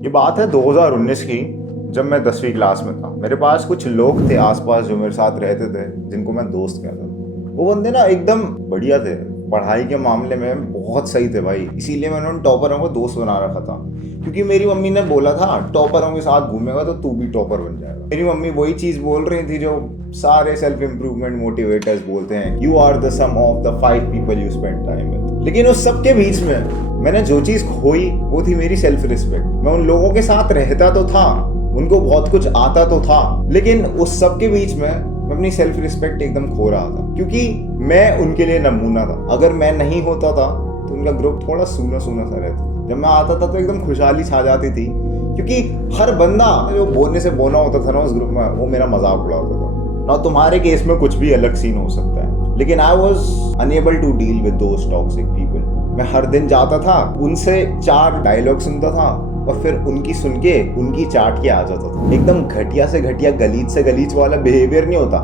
ये बात है 2019 की, जब मैं 10वीं क्लास में था। मेरे पास कुछ लोग थे आसपास जो मेरे साथ रहते थे, जिनको मैं दोस्त कहता था। वो बंदे ना एकदम बढ़िया थे, पढ़ाई के मामले में बहुत सही थे भाई। इसीलिए मैंने उन टॉपरों को दोस्त बना रखा था, क्योंकि मेरी मम्मी ने बोला था टॉपरों के साथ घूमेगा तो तू भी टॉपर बन जाएगा। मेरी मम्मी वही चीज बोल रही थी जो सारे सेल्फ इंप्रूवमेंट मोटिवेटर्स बोलते हैं, you are the sum of the 5 people you spend time with. लेकिन उस सब के बीच में मैंने जो चीज खोई वो थी मेरी सेल्फ रिस्पेक्ट। मैं उन लोगों के साथ रहता तो था, उनको बहुत कुछ आता तो था, लेकिन उस सब के बीच में मैं अपनी सेल्फ रिस्पेक्ट एकदम खो रहा था, क्योंकि मैं उनके लिए नमूना था। अगर मैं नहीं होता था तो उनका ग्रुप थोड़ा सूना सूना सा रहता। जब मैं आता था तो एकदम खुशहाली छा जाती थी, क्योंकि हर बंदा जो बोलने से बोना होता था ना उस ग्रुप में, वो मेरा मजाक उड़ाता था ना। तुम्हारे केस में कुछ भी अलग सीन हो सकता है, लेकिन I was unable to deal with those toxic people. मैं हर दिन जाता था, उनसे 4 डायलॉग सुनता था और फिर उनकी सुन के उनकी चाट के आ जाता था। एकदम घटिया से घटिया, गलीज से गलीज वाला बिहेवियर नहीं होता,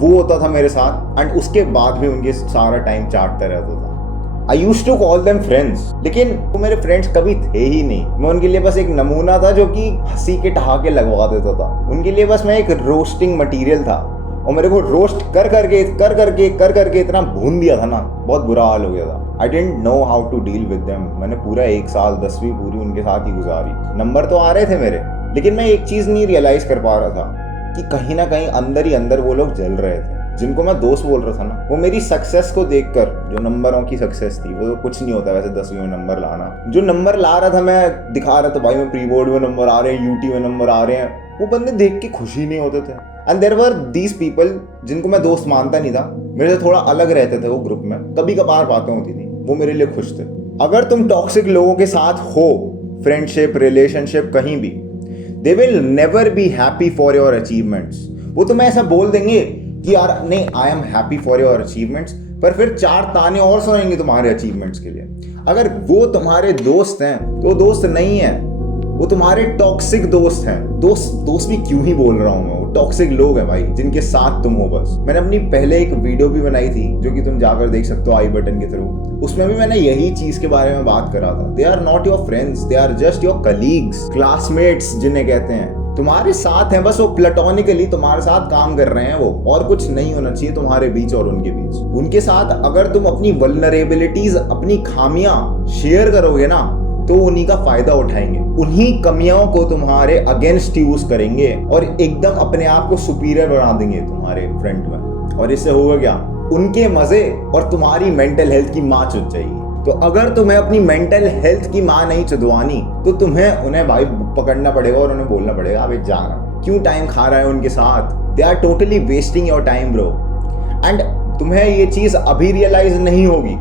वो होता था मेरे साथ। एंड उसके बाद भी उनके सारा टाइम चाटता रहता था। I used to call them friends, लेकिन वो मेरे फ्रेंड्स कभी थे ही नहीं। मैं उनके लिए बस एक नमूना था जो कि हंसी के ठहाके लगवा देता था। उनके लिए बस मैं एक रोस्टिंग मटीरियल था, और मेरे को रोस्ट कर करके इतना भून दिया था ना, बहुत बुरा हाल हो गया था। I don't know how to deal with them. मैंने पूरा 1 साल 10वीं पूरी उनके साथ ही गुजारी। नंबर तो आ रहे थे मेरे, लेकिन मैं एक चीज नहीं रियलाइज कर पा रहा था कि कहीं ना कहीं अंदर ही अंदर वो लोग जल रहे थे, जिनको मैं दोस्त बोल रहा था ना। वो मेरी सक्सेस को देखकर, जो नंबरों की सक्सेस थी, वो तो कुछ नहीं होता वैसे 10वीं में नंबर लाना। जो नंबर ला रहा था, मैं दिखा रहा था भाई मैं प्री बोर्ड में नंबर आ रहे हैं, यूटी में नंबर आ रहे हैं, वो बंदे देख के खुशी नहीं होते थे। And there were these people जिनको मैं दोस्त मानता नहीं था, मेरे से थोड़ा अलग रहते थे वो ग्रुप में, कभी कभार बातें होती थी, वो मेरे लिए खुश थे। अगर तुम टॉक्सिक लोगों के साथ हो, फ्रेंडशिप रिलेशनशिप कहीं भी, they will never be happy for your achievements. वो तुम्हें ऐसा बोल देंगे कि यार नहीं, I am happy for your achievements, पर फिर 4 ताने और सुनेंगे तुम्हारे अचीवमेंट्स के लिए। अगर वो तुम्हारे दोस्त हैं तो दोस्त नहीं है, वो तुम्हारे टॉक्सिक दोस्त हैं। दोस्त भी क्यों ही बोल रहा हूं मैं, वो टॉक्सिक लोग हैं भाई, जिनके साथ तुम हो बस। मैंने अपनी पहले एक वीडियो भी बनाई थी, जो कि तुम जाकर देख सकते हो आई बटन के थ्रू। उसमें भी मैंने यही चीज के बारे में बात करा था। They are not your friends, they are just your colleagues, classmates जिन्हें कहते हैं। तुम्हारे साथ हैं बस, वो प्लेटोनिकली तुम्हारे साथ काम कर रहे हैं वो, और कुछ नहीं होना चाहिए तुम्हारे बीच और उनके बीच। उनके साथ अगर तुम अपनी वल्नरेबिलिटीज, अपनी खामियां शेयर करोगे ना, तो उन्हीं का फायदा उठाएंगे, उन्हीं कमियों को तुम्हारे अगेंस्ट यूज करेंगे और एकदम अपने आप को सुपीरियर बना देंगे तुम्हारे फ्रंट में। और इससे होगा क्या, उनके मजे और तुम्हारी मेंटल हेल्थ की मां चुद जाएगी। तो अगर तुम्हें अपनी मेंटल हेल्थ की मां नहीं चुदवानी, तो तुम्हें उन्हें भाई पकड़ना पड़ेगा और उन्हें बोलना पड़ेगा, अबे जाना, क्यों टाइम खा रहा है उनके साथ। They are totally wasting your time bro. And तुम्हें ये चीज अभी रियलाइज नहीं होगी।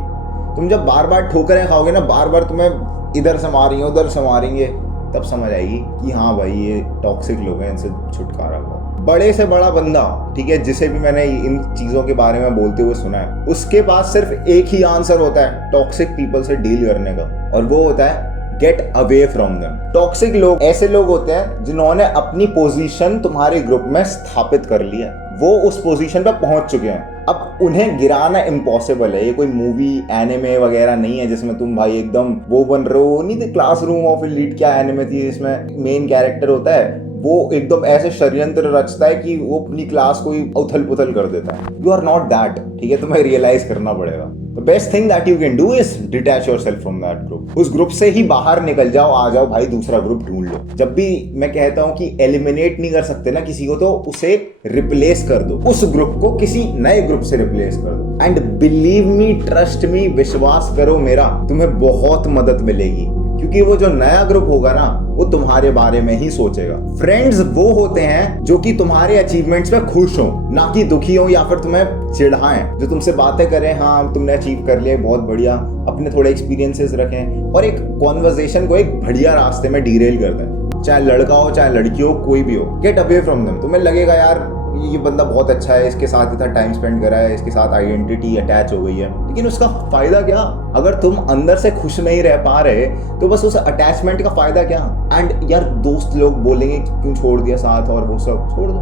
तुम जब बार बार ठोकरें खाओगे ना, बार बार तुम्हें इधर से मारेंगे उधर से मारेंगे, तब समझ आएगी कि हाँ भाई ये टॉक्सिक लोग हैं, इनसे छुटकारा पाओ। बड़े से बड़ा बंदा, ठीक है, जिसे भी मैंने इन चीजों के बारे में बोलते हुए सुना है, उसके पास सिर्फ एक ही आंसर होता है टॉक्सिक पीपल से डील करने का, और वो होता है get away from them. Toxic लोग ऐसे लोग होते हैं जिन्होंने अपनी पोजीशन तुम्हारे ग्रुप में स्थापित कर लिया, वो उस पोजीशन पे पहुंच चुके हैं। अब उन्हें गिराना इम्पॉसिबल है। ये कोई मूवी एनिमे वगैरह नहीं है जिसमें तुम भाई एकदम वो बन रहे हो। नहीं थे क्लासरूम ऑफ एलीट, क्या एनिमे थी, इसमें मेन कैरेक्टर होता है, वो एकदम ऐसे षड्यंत्र रचता है कि वो अपनी क्लास को ही उथल पुथल कर देता है। यू आर नॉट दैट, ठीक है, तुम्हें रियलाइज करना पड़ेगा। The best thing that you can do is detach yourself from that group. उस ग्रुप से ही बाहर निकल जाओ, आ जाओ भाई, दूसरा ग्रुप ढूंढ लो। जब भी मैं कहता हूं कि एलिमिनेट नहीं कर सकते ना किसी को, तो उसे रिप्लेस कर दो, उस ग्रुप को किसी नए ग्रुप से रिप्लेस कर दो। And believe me, trust me, विश्वास करो मेरा, तुम्हें बहुत मदद मिलेगी, क्योंकि वो जो नया ग्रुप होगा ना, वो तुम्हारे बारे में ही सोचेगा। फ्रेंड्स वो होते हैं जो कि तुम्हारे अचीवमेंट्स पे खुश हो, ना कि दुखी हो या फिर तुम्हें चिढ़ाएं। जो तुमसे बातें करें, हाँ तुमने अचीव कर लिया, बहुत बढ़िया, अपने थोड़े एक्सपीरियंसेस रखें और एक कॉन्वर्सेशन को एक बढ़िया रास्ते में डीरेल कर दें। चाहे लड़का हो चाहे लड़की हो, कोई भी हो, गेट अवे फ्रॉम देम। तुम्हें लगेगा यार ये बंदा बहुत अच्छा है, इसके साथ इतना टाइम स्पेंड करा है, इसके साथ आइडेंटिटी अटैच हो गई है, लेकिन उसका फायदा क्या? अगर तुम अंदर से खुश नहीं रह पा रहे तो बस उस अटैचमेंट का फायदा क्या? एंड यार दोस्त लोग बोलेंगे क्यों छोड़ दिया साथ, और वो सब छोड़ दो,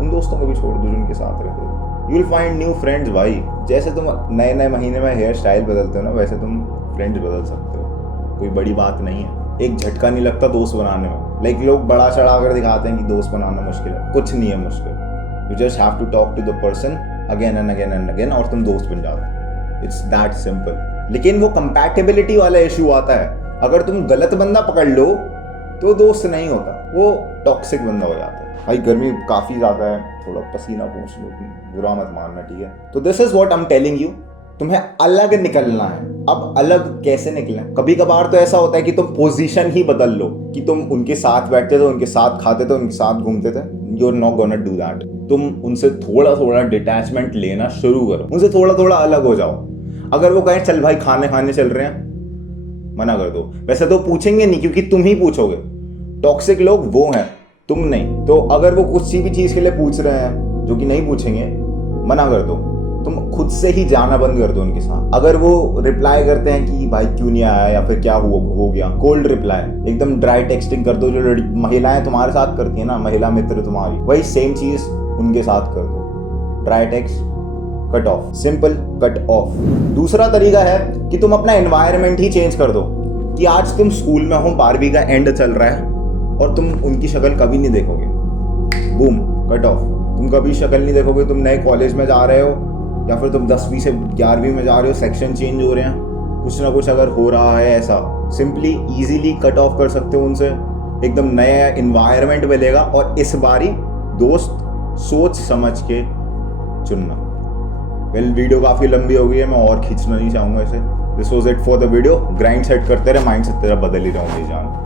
उन दोस्तों को भी छोड़ दो जिनके साथ रहते हो। You will find new friends भाई। जैसे तुम नए नए महीने में हेयर स्टाइल बदलते हो ना, वैसे तुम फ्रेंड्स बदल सकते हो, कोई बड़ी बात नहीं है। एक झटका नहीं लगता दोस्त बनाने में। लाइक लोग बड़ा चढ़ा कर दिखाते हैं कि दोस्त बनाना मुश्किल है, कुछ नहीं है मुश्किल। You just have to talk to the person again and again and again और तुम दोस्त बन जाते हो। It's that simple. लेकिन वो कंपैटिबिलिटी वाला इशू आता है, अगर तुम गलत बंदा पकड़ लो तो दोस्त नहीं होता, वो टॉक्सिक बंदा हो जाता है। भाई गर्मी काफ़ी ज़्यादा है, थोड़ा पसीना पूछ लो, बुरा मत मानना, ठीक है। तो this is what I am telling you, तुम्हें अलग निकलना है। अब अलग कैसे निकलें? कभी कभार तो ऐसा होता है कि तुम पोजीशन ही बदल लो, कि तुम उनके साथ बैठते थे, उनके साथ खाते थे, उनके साथ घूमते थे। You are not gonna do that. तुम उनसे थोड़ा थोड़ा डिटैचमेंट लेना शुरू करो, उनसे थोड़ा थोड़ा अलग हो जाओ। अगर वो कहें चल भाई खाने चल रहे हैं, मना कर दो। वैसे तो पूछेंगे नहीं, क्योंकि तुम ही पूछोगे। टॉक्सिक लोग वो हैं, तुम नहीं। तो अगर वो कुछ भी चीज के लिए पूछ रहे हैं जो कि नहीं पूछेंगे, मना कर दो। तुम खुद से ही जाना बंद कर दो उनके साथ। अगर वो रिप्लाई करते हैं कि भाई क्यों नहीं आया या फिर क्या हो गया, कोल्ड रिप्लाई, एकदम ड्राई टेक्सटिंग कर दो, जो महिलाएं तुम्हारे साथ करती है ना, महिला मित्र तुम्हारी, वही सेम चीज उनके साथ कर दो। Dry text, cut off, simple, cut off. दूसरा तरीका है कि तुम अपना एनवायरनमेंट ही चेंज कर दो। कि आज तुम स्कूल में हो, 12वीं का एंड चल रहा है और तुम उनकी शक्ल कभी नहीं देखोगे, बूम, कट ऑफ। तुम कभी शक्ल नहीं देखोगे। तुम नए कॉलेज में जा रहे हो या फिर तुम 10वीं से 11वीं में जा रहे हो, सेक्शन चेंज हो रहे हैं, कुछ ना कुछ अगर हो रहा है ऐसा, सिंपली इजीली कट ऑफ कर सकते हो उनसे। एकदम नया इन्वायरमेंट मिलेगा और इस बारी दोस्त सोच समझ के चुनना। वेल, वीडियो काफ़ी लंबी हो गई है, मैं और खींचना नहीं चाहूँगा इसे। This was it for the video. Grind set करते रहे, माइंड सेट तेरा बदल ही रहा हूँ, जान।